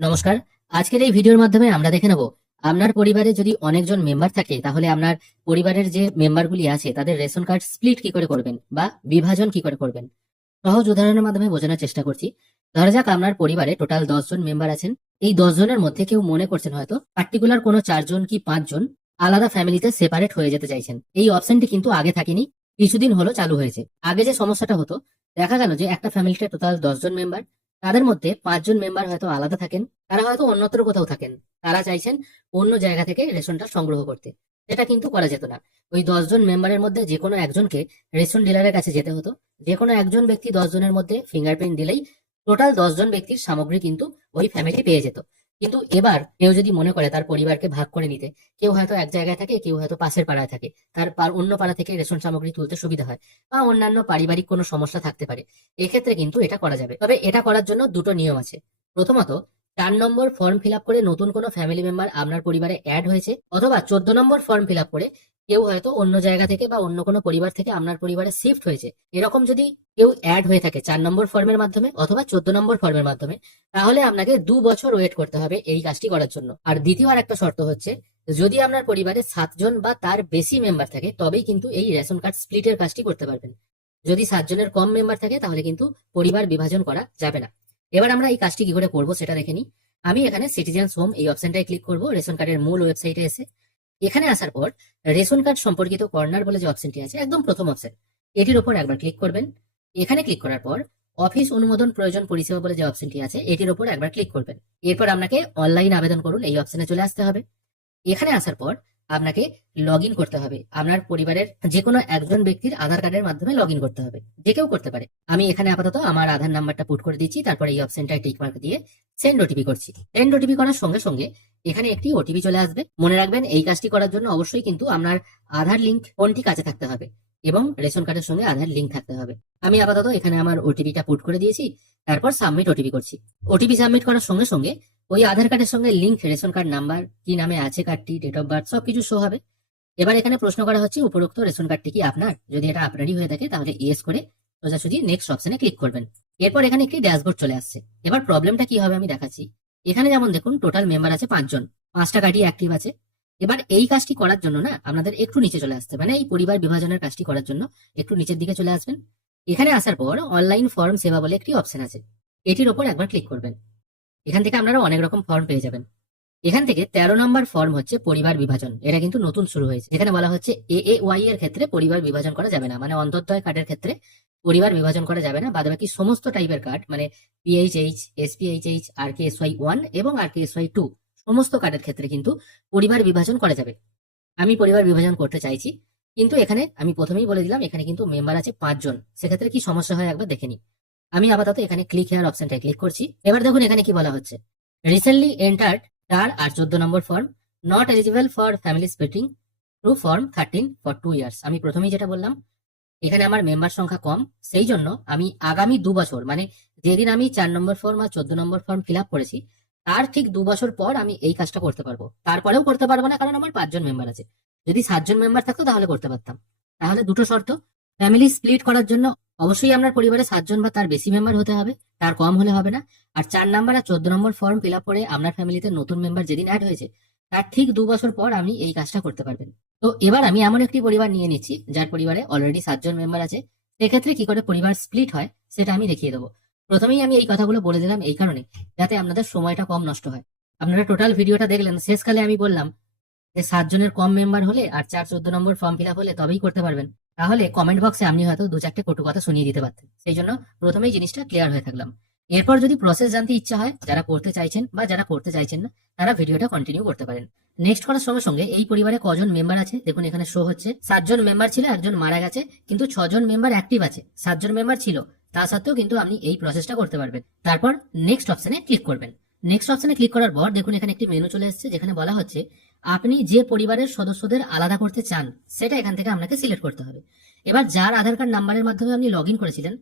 নমস্কার। আজকের এই ভিডিওর মাধ্যমে আমরা দেখে নেব, আপনার পরিবারে যদি অনেকজন মেম্বার থাকে, তাহলে আপনার পরিবারের যে মেম্বারগুলি আছে, তাদের রেশন কার্ড স্প্লিট কি করে করবেন বা বিভাজন কি করে করবেন? সহজ উদাহরণের মাধ্যমে বোঝানোর চেষ্টা করছি। ধরা যাক আপনার পরিবারে টোটাল দশ জন মেম্বার আছেন। এই দশ জনের মধ্যে কেউ মনে করছেন হয়তো পার্টিকুলার কোনো চারজন কি পাঁচজন আলাদা ফ্যামিলিতে সেপারেট হয়ে যেতে চাইছেন। এই অপশনটি কিন্তু আগে থাকেনি, কিছুদিন হলো চালু হয়েছে। আগে যে সমস্যাটা হতো, দেখা গেল যে একটা ফ্যামিলিতে টোটাল দশজন মেম্বার তাদের মধ্যে পাঁচজন মেম্বার হয়তো আলাদা থাকেন, তারা হয়তো অন্যত্র কোথাও থাকেন। তারা চাইছেন অন্য জায়গা থেকে রেশনটা সংগ্রহ করতে। এটা কিন্তু করা যেত না। ওই দশজন মেম্বারের মধ্যে যে কোনো একজনকে রেশন ডিলারের কাছে যেতে হতো। যে কোনো একজন ব্যক্তি দশজনের মধ্যে ফিঙ্গারপ্রিন্ট দিলেই টোটাল দশজন ব্যক্তির সামগ্রী কিন্তু ওই ফ্যামিলি পেয়ে যেত। কিন্তু এবার কেউ যদি মনে করে তার পরিবারকে ভাগ করে নিতে, কেউ হয়তো এক জায়গায় থাকে, কেউ হয়তো পাশের পাড়ায় থাকে, তার অন্য পাড়া থেকে রেশন সামগ্রী তুলতে সুবিধা হয় বা অন্যান্য পারিবারিক কোনো সমস্যা থাকতে পারে। এক্ষেত্রে কিন্তু এটা করা যাবে। তবে এটা করার জন্য দুটো নিয়ম আছে। প্রথমত, চার নম্বর ফর্ম ফিল করে নতুন কোনো ফ্যামিলি মেম্বার আপনার পরিবারে অ্যাড হয়েছে অথবা চোদ্দ নম্বর ফর্ম ফিল করে কেউ হয়তো অন্য জায়গা থেকে বা অন্য কোনো পরিবার থেকে আপনার পরিবারে শিফট হয়েছে। এরকম যদি কেউ অ্যাড হয়ে থাকে চার নম্বর ফর্মের মাধ্যমে অথবা চোদ্দ নম্বর ফর্মের মাধ্যমে, তাহলে আপনাকে দু বছর ওয়েট করতে হবে এই কাজটি করার জন্য। আর দ্বিতীয় আর একটা শর্ত হচ্ছে, যদি আপনার পরিবারে সাতজন বা তার বেশি মেম্বার থাকে, তবেই কিন্তু এই রেশন কার্ড স্প্লিটের কাজটি করতে পারবেন। যদি সাতজনের কম মেম্বার থাকে, তাহলে কিন্তু পরিবার বিভাজন করা যাবে না। এবার আমরা এই কাজটি কি করে করব সেটা দেখে নিই। আমি এখানে সিটিজেন্স হোম এই অপশনটায় ক্লিক করব, রেশন কার্ডের মূল ওয়েবসাইটে এসে। এখানে আসার পর রেশন কার্ড সম্পর্কিত কর্নার বলে যে অপশনটি আছে, একদম প্রথম অপশন এটির উপর একবার ক্লিক করবেন। এখানে ক্লিক করার পর অফিস অনুমোদন প্রয়োজন পরিষেবা বলে যে অপশনটি আছে, এটির উপর একবার ক্লিক করবেন। এরপর আপনাকে অনলাইন আবেদন করুন, এই অপশনে চলে আসতে হবে। এখানে আসার পর আপনাকে লগ করতে হবে। আপনার পরিবারের যে কোনো একজন ব্যক্তির আধার কার্ডের মাধ্যমে লগ করতে হবে, যে কেউ করতে পারে। আমি এখানে আপাতত আমার আধার নাম্বারটা পুট করে দিচ্ছি, তারপর এই অপশনটায় টিক মার্ক দিয়ে সেন্ড ওটিপি করছি। সেন্ড ওটিপি করার সঙ্গে সঙ্গে এখানে একটি ওটিপি চলে আসবে। মনে রাখবেন, এই কাজটি করার জন্য অবশ্যই কিন্তু আপনার আধার লিঙ্ক ফোনটি কাছে থাকতে হবে এবং রেশন কার্ডের সঙ্গে আধার লিঙ্ক থাকতে হবে। আমি আপাতত এখানে আমার ওটিপিটা পুট করে দিয়েছি, তারপর সাবমিট ওটিপি করছি। ওটিপি সাবমিট করার সঙ্গে সঙ্গে ওই আধার কার্ডের সঙ্গে লিঙ্ক, রেশন কার্ড নাম্বার, কি নামে আছে কার্ডটি, ডেট অফ বার্থ, সবকিছু শো হবে। এবার এখানে প্রশ্ন করা হচ্ছে, উপরোক্ত রেশন কার্ডটি কি আপনার? যদি এটা আপনারই হয়ে থাকে, তাহলে ইয়েস করে সোজাসুজি নেক্সট অপশনে ক্লিক করবেন। এরপর এখানে একটি ড্যাশবোর্ড চলে আসছে। এবার প্রবলেমটা কি হবে আমি দেখাচ্ছি। এখানে যেমন দেখুন টোটাল মেম্বার আছে পাঁচজন, পাঁচটা কার্ডই অ্যাক্টিভ আছে। এবার এই কাজটি করার জন্য না, আপনাদের একটু নিচে চলে আসতে মানে এই পরিবার বিভাজনের কাজটি করার জন্য একটু নিচের দিকে চলে আসবেন। এখানে আসার পর অনলাইন ফর্ম সেবা বলে একটি অপশন আছে। এটির ওপর একবার ক্লিক করবেন। এখান থেকে আপনারা অনেক রকম ফর্ম পেয়ে যাবেন। এখান থেকে তেরো নম্বর ফর্ম হচ্ছে পরিবার বিভাজন। এটা কিন্তু নতুন শুরু হয়েছে। এখানে বলা হচ্ছে এ এ ওয়াই এর ক্ষেত্রে পরিবার বিভাজন করা যাবে না। মানে অন্তর্দয় কার্ডের ক্ষেত্রে পরিবার বিভাজন করা যাবে না বাদ বাকি সমস্ত টাইপের কার্ড মানে PHH SPHH R K S Y one এবং R K S Y two সমস্ত কার্ডের ক্ষেত্রে কিন্তু পরিবার বিভাজন করা যাবে। আমি পরিবার বিভাজন করতে চাইছি, কিন্তু এখানে আমি প্রথমেই বলে দিলাম, এখানে কিন্তু মেম্বার আছে পাঁচজন। সেক্ষেত্রে কি সমস্যা হয় একবার দেখে নিই আমি আপাতত এখানে ক্লিক হেয়ার অপশনটায় ক্লিক করছি। এবার দেখুন এখানে কি বলা হচ্ছে। রিসেন্টলি এন্টার্ড চার আর চোদ্দ number form not eligible for family splitting two form thirteen for two years আমি প্রথমেই যেটা বললাম এখানে আমার মেম্বার সংখ্যা কম, সেই জন্য আমি আগামী দু বছর মানে যেদিন আমি চার নম্বর ফর্ম আর চোদ্দ নম্বর ফর্ম ফিল করেছি, তার ঠিক দু বছর পর আমি এই কাজটা করতে পারব। তারপরেও করতে পারব না, কারণ আমার পাঁচজন মেম্বার আছে। যদি সাতজন মেম্বার থাকতো তাহলে করতে পারতাম। তাহলে দুটো শর্ত ফ্যামিলি স্প্লিট করার জন্য অবশ্যই আপনার পরিবারে সাতজন বা তার বেশি মেম্বার হতে হবে, তার কম হলে হবে না। আর চার নাম্বার আর চোদ্দ নম্বর ফর্ম ফিল করে আপনার ফ্যামিলিতে নতুন মেম্বার যেদিন অ্যাড হয়েছে তার ঠিক দু বছর পর আপনি এই কাজটা করতে পারবেন। তো এবার আমি এমন একটি পরিবার নিয়ে নিচ্ছি, যার পরিবারে অলরেডি সাতজন মেম্বার আছে। সেক্ষেত্রে কি করে পরিবার স্প্লিট হয়, সেটা আমি দেখিয়ে দেবো। প্রথমেই আমি এই কথাগুলো বলে দিলাম এই কারণে, যাতে আপনাদের সময়টা কম নষ্ট হয়। আপনারা টোটাল ভিডিওটা দেখলেন, শেষকালে আমি বললাম যে সাতজনের কম মেম্বার হলে আর চার চোদ্দ নম্বর ফর্ম ফিল হলে তবেই করতে পারবেন। তাহলে কমেন্ট বক্সে আপনি হয়তো দু চারটে কটু কথা শুনিয়ে দিতে পারতেন। সেই জন্য প্রথমেই জিনিসটা ক্লিয়ার হয়ে থাকলাম। এরপর যদি প্রসেস জানতে ইচ্ছা হয়, যারা করতে চাইছেন বা যারা করতে চাইছেন না, তারা ভিডিওটা কন্টিনিউ করতে পারেন। নেক্সট করার সঙ্গে সঙ্গে এই পরিবারে কজন মেম্বার আছে, দেখুন এখানে শো হচ্ছে। সাতজন মেম্বার ছিল, একজন মারা গেছে, কিন্তু ছজন মেম্বার অ্যাক্টিভ আছে। সাতজন মেম্বার ছিল, তা সত্ত্বেও কিন্তু আপনি এই প্রসেসটা করতে পারবেন। তারপর নেক্সট অপশনে ক্লিক করবেন। নেক্সট অপশনে ক্লিক করার পর দেখুন এখানে একটি মেনু চলে এসেছে, যেখানে বলা হচ্ছে, আপনি যে পরিবারের সদস্যদের আলাদা করতে চান, সেটা এখান থেকে আপনাকে সিলেক্ট করতে হবে। এবার যার আধার কার্ড নাম্বারের মাধ্যমে আপনি লগ করেছিলেন,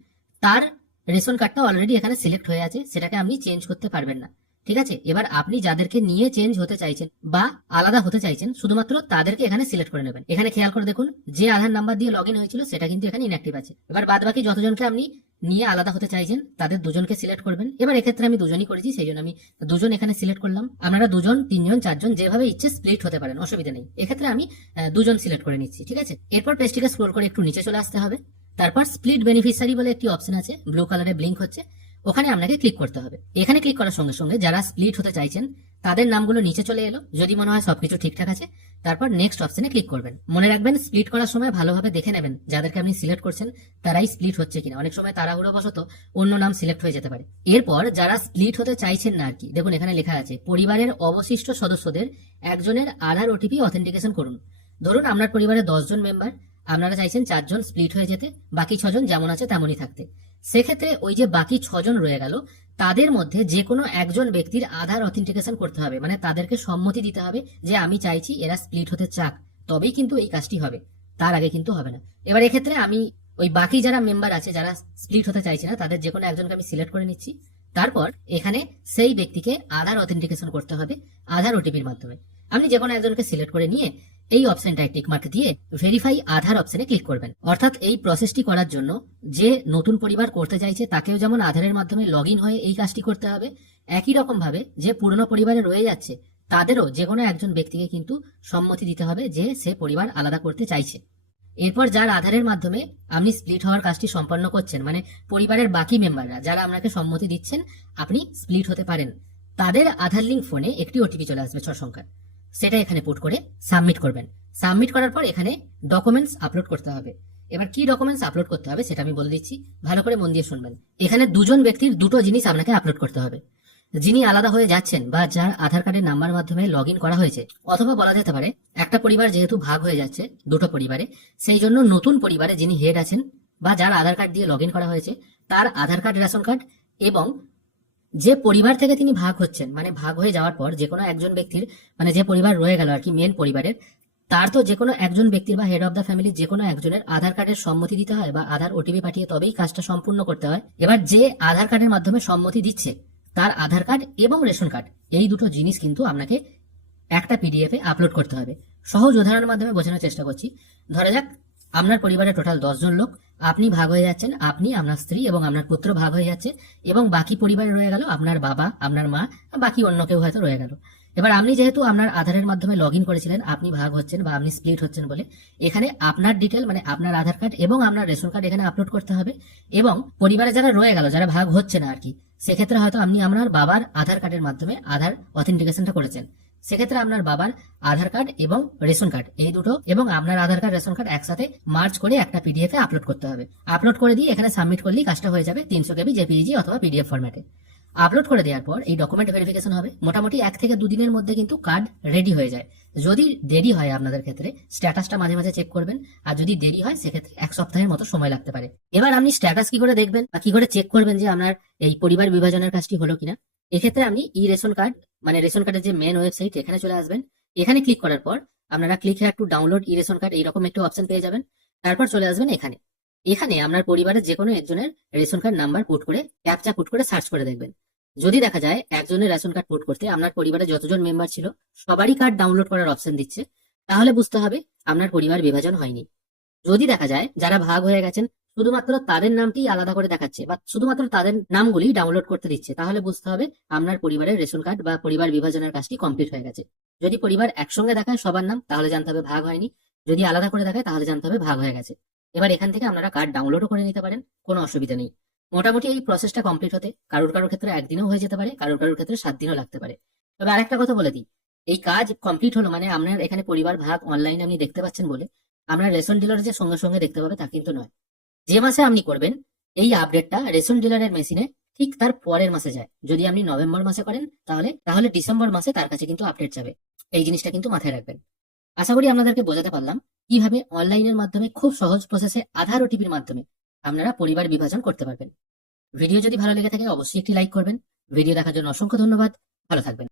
তার রেশন কার্ডটা অলরেডি এখানে সিলেক্ট হয়ে আছে, সেটাকে আপনি চেঞ্জ করতে পারবেন না। ঠিক আছে? এবার আপনি যাদেরকে নিয়ে চেঞ্জ হতে চাইছেন বা আলাদা হতে চাইছেন, শুধুমাত্র তাদেরকে এখানে সিলেক্ট করে নেবেন। এখানে খেয়াল করে দেখুন, যে আধার নাম্বার দিয়ে লগ হয়েছিল, সেটা কিন্তু এখানে ইনঅ্যাক্টিভ আছে। এবার বাদ বাকি যতজনকে আপনি নিয়ে আলাদা হতে চাইছেন, তাদের দুজনকে সিলেক্ট করবেন। এবার এক্ষেত্রে আমি দুজনই করেছি, সেই জন্য আমি দুজন এখানে সিলেক্ট করলাম। আপনারা দুজন, তিনজন, চারজন, যেভাবে ইচ্ছে স্প্লিট হতে পারেন, অসুবিধা নেই। এক্ষেত্রে আমি দুজন সিলেক্ট করে নিচ্ছি, ঠিক আছে? এরপর পেজটিকে স্ক্রোল করে একটু নিচে চলে আসতে হবে। তারপর স্প্লিট বেনিফিশিয়ারি বলে একটি অপশন আছে ব্লু কালারে ব্লিঙ্ক হচ্ছে, ওখানে আপনাকে ক্লিক করতে হবে। এখানে ক্লিক করার সঙ্গে সঙ্গে যারা স্প্লিট হতে চাইছেন, তাদের নামগুলো নিচে চলে এলো, যদি মনে হয় সবকিছু ঠিকঠাক আছে, তারপর নেক্সট অপশনে ক্লিক করবেন। মনে রাখবেন স্প্লিট করার সময় ভালোভাবে দেখে নেবেন যাদেরকে আপনি সিলেক্ট করছেন, তারাই স্প্লিট হচ্ছে কিনা। অনেক সময় তাড়াহুড়ো বশত অন্য নাম সিলেক্ট হয়ে যেতে পারে। এরপর যারা স্প্লিট হতে চাইছেন না আর কি দেখুন এখানে লেখা আছে, পরিবারের অবশিষ্ট সদস্যদের একজনের আধার ওটিপি অথেন্টিকেশন করুন। ধরুন আপনার পরিবারে দশজন মেম্বার আপনারা চাইছেন চারজন স্প্লিট হয়ে যেতে, বাকি ছজন যেমন আছে তেমনই থাকতে। সেক্ষেত্রে ওই যে বাকি ছজন রয়ে গেল, তাদের মধ্যে যে কোনো একজন ব্যক্তির আধার অথেন্টিকেশন করতে হবে। মানে তাদেরকে সম্মতি দিতে হবে যে আমি চাইছি এরা স্প্লিট হতে চাক। তবেই কিন্তু এই কাজটি হবে। তার আগে কিন্তু হবে না। এবার এক্ষেত্রে আমি ওই বাকি যারা মেম্বার আছে, যারা স্প্লিট হতে চাইছে না, তাদের যে কোনো একজনকে আমি সিলেক্ট করে নিচ্ছি। তারপর এখানে সেই ব্যক্তিকে আধার অথেন্টিকেশন করতে হবে, আধার ওটিপির মাধ্যমে। আপনি যে কোনো একজনকে সিলেক্ট করে নিয়ে এই অপশনটায় টিক মার্ক দিয়ে ভেরিফাই আধার অপশনে ক্লিক করবেন। অর্থাৎ এই প্রসেসটি করার জন্য যে নতুন পরিবার করতে চাইছে, তাকেও যেমন আধারের মাধ্যমে লগ হয়ে এই কাজটি করতে হবে, একই রকম ভাবে যে পুরনো পরিবারে রয়ে যাচ্ছে, তাদেরও যে কোনো একজন ব্যক্তিকে কিন্তু সম্মতি দিতে হবে যে সে পরিবার আলাদা করতে চাইছে। এরপর যার আধারের মাধ্যমে আপনি স্প্লিট হওয়ার কাজটি সম্পন্ন করছেন মানে পরিবারের বাকি মেম্বাররা যারা আপনাকে সম্মতি দিচ্ছেন, আপনি স্প্লিট হতে পারেন। তাদের আধার লিঙ্ক ফোনে একটি ওটিপি চলে আসবে ছ সংখ্যার। সেটা এখানে পুট করে সাবমিট করবেন। সাবমিট করার পর এখানে ডকুমেন্টস আপলোড করতে হবে। এবার কি ডকুমেন্টস আপলোড করতে হবে সেটা আমি বলে দিচ্ছি। ভালো করে মন দিয়ে শুনবেন। এখানে দুজন ব্যক্তির দুটো জিনিস আপনাকে আপলোড করতে হবে। যিনি আলাদা হয়ে যাচ্ছেন বা যার আধার কার্ডের নাম্বার মাধ্যমে লগ করা হয়েছে, অথবা বলা যেতে পারে একটা পরিবার যেহেতু ভাগ হয়ে যাচ্ছে, দুটো পরিবারে, সেই জন্য নতুন পরিবারে যিনি হেড আছেন বা যার আধার কার্ড দিয়ে লগ করা হয়েছে, তার আধার কার্ড রেশন কার্ড এবং যে পরিবার থেকে তিনি ভাগ হচ্ছেন মানে ভাগ হয়ে যাওয়ার পর যে কোনো একজন ব্যক্তির মানে যে পরিবার রয়ে গেল আর কি মেন পরিবারের, তার তো যে কোনো একজন ব্যক্তির বা হেড অফ দ্য ফ্যামিলি যে কোনো একজনের আধার কার্ডের সম্মতি দিতে হয় বা আধার ওটিপি পাঠিয়ে তবেই কাজটা সম্পূর্ণ করতে হয়। এবার যে আধার কার্ডের মাধ্যমে সম্মতি দিচ্ছে, তার আধার কার্ড এবং রেশন কার্ড, এই দুটো জিনিস কিন্তু আপনাকে একটা পিডিএফ এ আপলোড করতে হবে। সহজ উদাহরণের মাধ্যমে বোঝানোর চেষ্টা করছি। ধরা যাক আপনার পরিবারে টোটাল জন লোক, আপনি ভাগ হয়ে যাচ্ছেন, আপনি আপনার স্ত্রী এবং আপনার পুত্র ভাগ হয়ে যাচ্ছে এবং বাকি পরিবারে রয়ে গেল আপনার বাবা, আপনার মা, বাকি অন্য কেউ হয়তো রয়ে গেল। এবার আপনি যেহেতু আপনার আধারের মাধ্যমে লগ করেছিলেন, আপনি ভাগ হচ্ছেন বা আপনি স্প্লিট হচ্ছেন বলে, এখানে আপনার ডিটেল মানে আপনার আধার কার্ড এবং আপনার রেশন কার্ড এখানে আপলোড করতে হবে এবং পরিবারে যারা রয়ে গেল, যারা ভাগ হচ্ছে না আর কি, সেক্ষেত্রে হয়তো আপনি আপনার বাবার আধার কার্ডের মাধ্যমে আধার অথেন্টিকেশনটা করেছেন। সেক্ষেত্রে আপনার বাবার আধার কার্ড এবং রেশন কার্ড, এই দুটো, এবং আপনার আধার কার্ড, রেশন কার্ড একসাথে মার্চ করে একটা পিডিএফ এ আপলোড করতে হবে। আপলোড করে দিয়ে এখানে সাবমিট করলেই কাজটা হয়ে যাবে তিনশো কেবি জেপিজি অথবা পিডিএফ ফরম্যাটে আপলোড করে দেওয়ার পর এই ডকুমেন্ট ভেরিফিকেশন হবে। মোটামুটি এক থেকে দুদিনের মধ্যে কিন্তু কার্ড রেডি হয়ে যায়। যদি দেরি হয় আপনাদের ক্ষেত্রে স্ট্যাটাসটা মাঝে মাঝে চেক করবেন। আর যদি দেরি হয়, সেক্ষেত্রে এক সপ্তাহের মতো সময় লাগতে পারে। এবার আপনি স্ট্যাটাস কি করে দেখবেন বা কি করে চেক করবেন যে আপনার এই পরিবার বিভাজনের কাজটি হলো কিনা? এক্ষেত্রে আপনি ই রেশন কার্ড মানে রেশন কার্ডের যে মেন ওয়েবসাইট এখানে চলে আসবেন। এখানে ক্লিক করার পর আপনারা click here to download e ration card এইরকম একটু অপশন পেয়ে যাবেন। তারপর চলে আসবেন এখানে। এখানে আপনার পরিবারের যে কোনো একজনের রেশন কার্ড নাম্বার পুট করে ক্যাপচা পুট করে সার্চ করে দেখবেন। যদি দেখা যায় একজনের রেশন কার্ড পুট করতে আপনার পরিবারে যতজন মেম্বার ছিল, সবারই কার্ড ডাউনলোড করার অপশন দিচ্ছে। তাহলে বুঝতে হবে আপনার পরিবার বিভাজন হয়নি। যদি দেখা যায় যারা ভাগ হয়ে গেছেন শুধুমাত্র তাদের নামটি আলাদা করে দেখাচ্ছে বা শুধুমাত্র তাদের নামগুলি ডাউনলোড করতে দিচ্ছে, তাহলে বুঝতে হবে আপনার পরিবারের রেশন কার্ড বা পরিবার বিভাজনের কাজটি কমপ্লিট হয়ে গেছে। যদি পরিবার একসঙ্গে দেখায় সবার নাম, তাহলে জানতে হবে ভাগ হয়নি। যদি আলাদা করে দেখায়, তাহলে জানতে হবে ভাগ হয়ে গেছে। এবার এখান থেকে আপনারা কার্ড ডাউনলোডও করে নিতে পারেন, কোনো অসুবিধা নেই। মোটামুটি এই প্রসেসটা কমপ্লিট হতে কারোর কারোর ক্ষেত্রে একদিনও হয়ে যেতে পারে, কারোর কারোর ক্ষেত্রে সাত দিনও লাগতে পারে। তবে আরেকটা কথা বলে দিই, এই কাজ কমপ্লিট হলো মানে আপনার এখানে পরিবার ভাগ অনলাইনে আপনি দেখতে পাচ্ছেন বলে, আপনার রেশন ডিলার যে সঙ্গে সঙ্গে দেখতে পাবে তা কিন্তু নয়। যে মাসে আপনি করবেন, এই আপডেটটা রেশন ডিলারের মেশিনে ঠিক তার পরের মাসে যায়। যদি আপনি নভেম্বর মাসে করেন, তাহলে তাহলে ডিসেম্বর মাসে তার কাছে কিন্তু আপডেট যাবে। এই জিনিসটা কিন্তু মাথায় রাখবেন। আশা করি আপনাদেরকে বোঝাতে পারলাম কীভাবে অনলাইনের মাধ্যমে, খুব সহজ প্রসেসে আধার ওটিপির মাধ্যমে আপনারা পরিবার বিভাজন করতে পারবেন। ভিডিও যদি ভালো লেগে থাকে, অবশ্যই একটি লাইক করবেন। ভিডিও দেখার জন্য অসংখ্য ধন্যবাদ। ভালো থাকবেন।